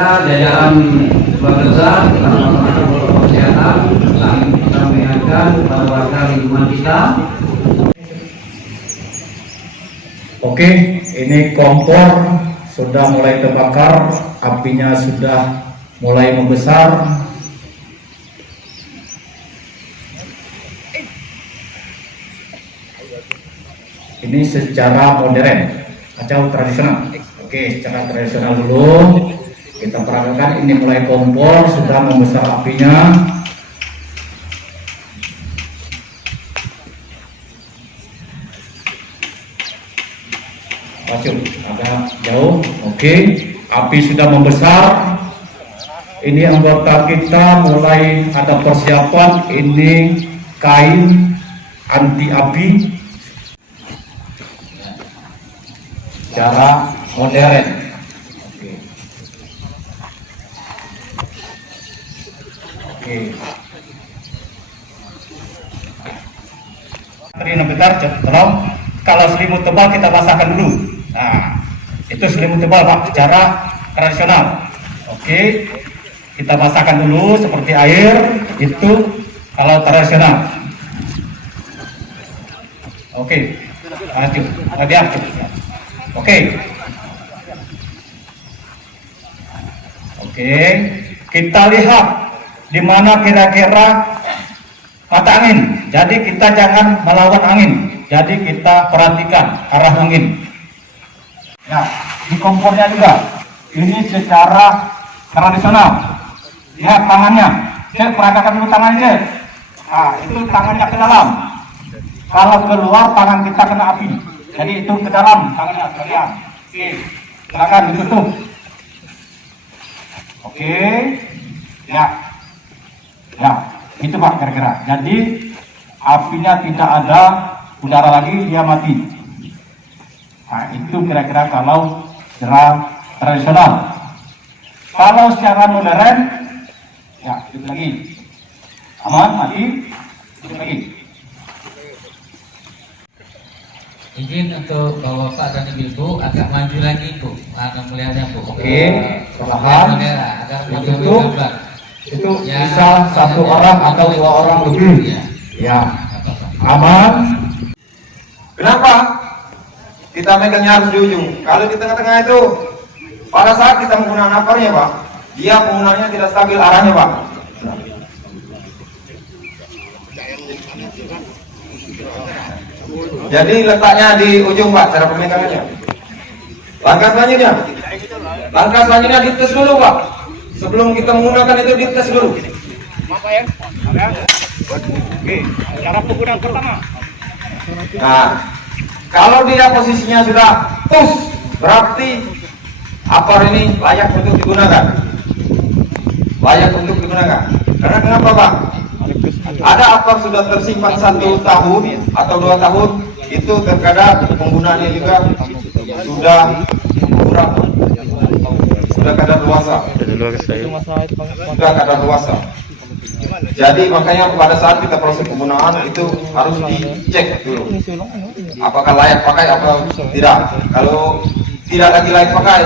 kita jajaran keluarga protokol kesehatan saling kita mengingatkan kepada warga lingkungan kita. Oke, ini kompor sudah mulai terbakar, apinya sudah mulai membesar. Ini secara modern atau tradisional. Oke, secara tradisional dulu kita peragakan. Ini mulai kompor sudah membesar apinya. Maju agak jauh. Oke, api sudah membesar. Ini anggota kita mulai ada persiapan. Ini kain anti api secara modern. Oke. Ini bentar, tolong. Kalau selimut tebal kita basahkan dulu. Nah, itu selimut tebal Pak, secara tradisional. Oke, kita basahkan dulu seperti air. Itu kalau tradisional. Oke, lanjut. Diam. Oke. Oke, kita lihat di mana kira-kira mata angin. Jadi kita jangan melawan angin. Jadi kita perhatikan arah angin. Nah, di kompornya juga. Ini secara tradisional. Lihat tangannya. Cek, perhatikan dulu tangannya. Nah, itu tangannya ke dalam. Kalau keluar tangan kita kena api. Jadi itu ke dalam tangannya kalian. Oke, silakan ditutup. Oke, ya, itu Pak kira-kira. Jadi apinya tidak ada udara lagi, dia mati. Nah, itu kira-kira kalau secara tradisional. Kalau secara modern, ya itu lagi. Aman, mati, itu lagi. Izin untuk bawa Bapak dan Ibu agak maju lagi Bu, akan melihatnya Bu. Oke, perlahan. Agar maju Itu gambar. Itu Ya, bisa satu orang atau dua orang lebih. Ya, aman. Kenapa? Kita megangnya harus di ujung. Kalau di tengah-tengah itu, pada saat kita menggunakan aparnya Pak, dia penggunaannya tidak stabil arahnya Pak. Jadi letaknya di ujung Pak, cara pemegangannya. Langkah selanjutnya dites dulu Pak. Sebelum kita menggunakan itu dites dulu. Oke, cara penggunaan pertama. Nah, kalau dia posisinya sudah push, berarti apar ini layak untuk digunakan. Karena kenapa Pak? Ada apar sudah tersimpan 1 tahun atau 2 tahun, itu terkadang penggunaannya juga sudah kurang, sudah kadar luasa. Jadi makanya pada saat kita proses penggunaan itu harus dicek dulu apakah layak pakai atau tidak. Kalau tidak lagi layak pakai,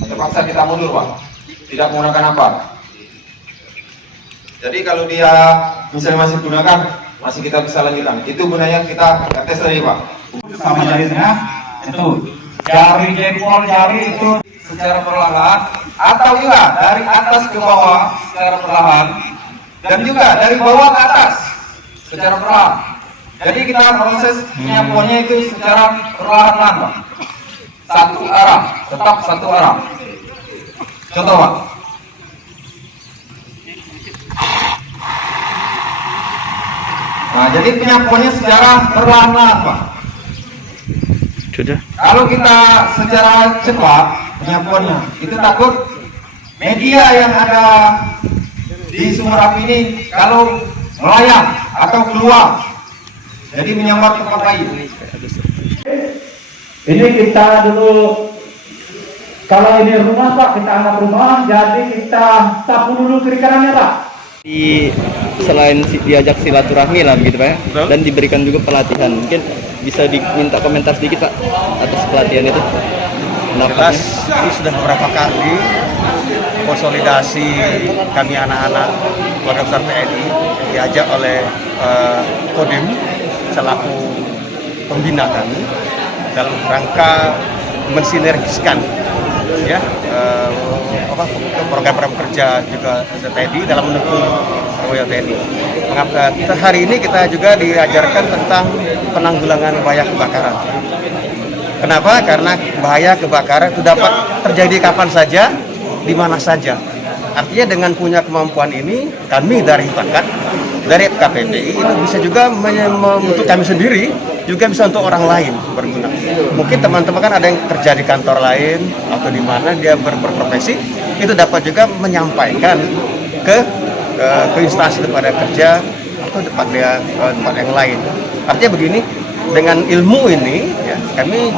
terpaksa kita mundur Pak, tidak menggunakan apa. Jadi kalau dia misalnya masih gunakan, masih kita bisa lanjutkan. Itu gunanya kita tes tadi Pak. Sama jarinya itu jari jempol jari itu Secara perlahan, atau juga dari atas ke bawah secara perlahan, dan juga dari bawah ke atas secara perlahan. Jadi kita proses penyapuannya itu secara perlahan-lahan Pak. Satu arah, tetap satu arah. Contoh Pak. Nah, jadi penyapuannya secara perlahan-lahan Pak. Sudah. Kalau kita secara cepat penyapuannya, itu takut media yang ada di sumber api ini kalau melayang atau keluar, jadi menyambar tempat lain. Ini kita dulu, kalau ini rumah Pak, kita anggap rumah, jadi kita sapu dulu kiri kanannya Pak. Selain diajak silaturahmi lah begitu Pak ya, dan diberikan juga pelatihan, mungkin bisa diminta komentar sedikit Pak atas pelatihan itu. pendapatnya? Ini sudah beberapa kali konsolidasi kami anak-anak keluarga besar TNI diajak oleh Kodim selaku pembina kami dalam rangka mensinergiskan ya program-program kerja juga TNI dalam mendukung Royal TNI. Kita hari ini kita juga diajarkan tentang penanggulangan bahaya kebakaran. Kenapa? Karena bahaya kebakaran itu dapat terjadi kapan saja, di mana saja. Artinya dengan punya kemampuan ini, kami dari Bakat, dari KPPI itu bisa juga untuk kami sendiri, juga bisa untuk orang lain berguna. Mungkin teman-teman kan ada yang kerja di kantor lain atau di mana dia berprofesi, itu dapat juga menyampaikan ke instansi tempat kerja atau tempat yang lain. Artinya begini, dengan ilmu ini ya, kami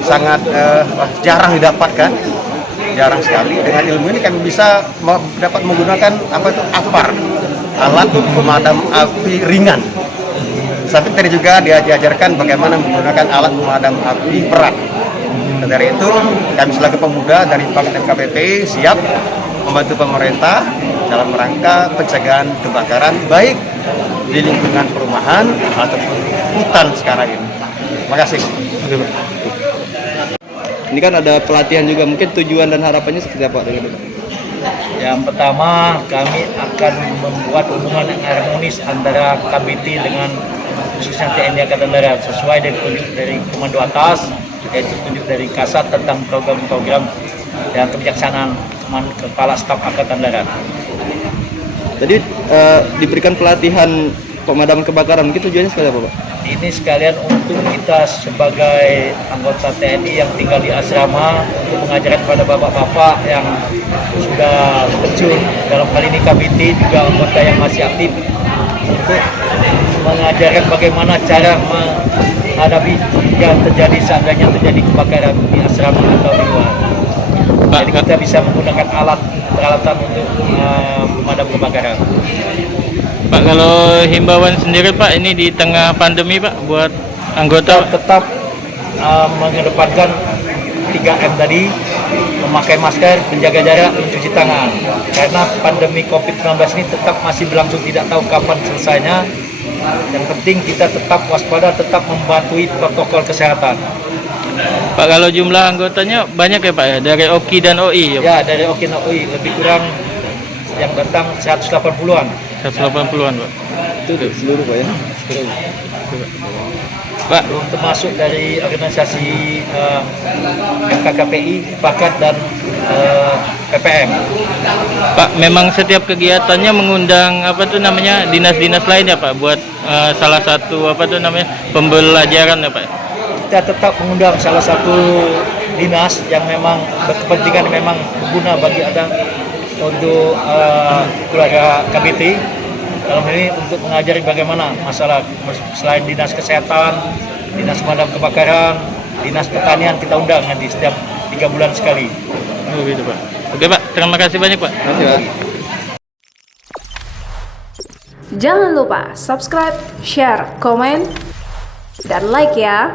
sangat jarang didapatkan, jarang sekali. Dengan ilmu ini kami bisa dapat menggunakan APAR, alat pemadam api ringan. Tapi tadi juga diajarkan bagaimana menggunakan alat pemadam api berat. Dan dari itu kami selaku pemuda dari Bakat KPPI siap membantu pemerintah dalam rangka pencegahan kebakaran baik di lingkungan perumahan ataupun hutan sekarang ini. Terima kasih. Ini kan ada pelatihan juga, mungkin tujuan dan harapannya seperti apa dengan itu? Yang pertama, kami akan membuat hubungan yang harmonis antara KBT dengan khususnya TNI Angkatan Darat sesuai dengan tunjuk dari Komando Atas, yaitu tunjuk dari Kasat tentang program-program dan kebijaksanaan Kepala Staf Angkatan Darat. Tadi diberikan pelatihan pemadam kebakaran, mungkin tujuannya seperti apa, Pak? Ini sekalian untuk kita sebagai anggota TNI yang tinggal di asrama untuk mengajarkan kepada bapak-bapak yang sudah terjun dalam hal ini KBT juga anggota yang masih aktif untuk mengajarkan bagaimana cara menghadapi yang terjadi seandainya terjadi kebakaran di asrama atau di luar. Jadi kita bisa menggunakan peralatan untuk pemadam kebakaran. Pak, kalau himbauan sendiri Pak, ini di tengah pandemi Pak, buat anggota tetap mengedepankan 3M tadi, memakai masker, menjaga jarak, mencuci tangan. Karena pandemi COVID-19 ini tetap masih berlangsung, tidak tahu kapan selesainya. Yang penting kita tetap waspada, tetap mematuhi protokol kesehatan. Pak, kalau jumlah anggotanya banyak ya Pak ya, dari OKI dan OI ya Pak? Ya, dari OKI dan OI lebih kurang yang datang 180-an. 180-an Pak. Itu seluruh Pak ya? Pak, Belum termasuk dari organisasi FKKPI, Bakat dan PPM. Pak, memang setiap kegiatannya mengundang dinas-dinas lain ya Pak, buat salah satu pembelajaran ya Pak? Kita tetap mengundang salah satu dinas yang memang berkepentingan, memang berguna bagi untuk keluarga KBT. Dalam ini untuk mengajari bagaimana masalah selain dinas kesehatan, dinas pemadam kebakaran, dinas pertanian kita undang nanti setiap 3 bulan sekali. Oh gitu Pak. Oke Pak, terima kasih banyak Pak. Terima kasih, Pak. Jangan lupa subscribe, share, komen, dan like ya.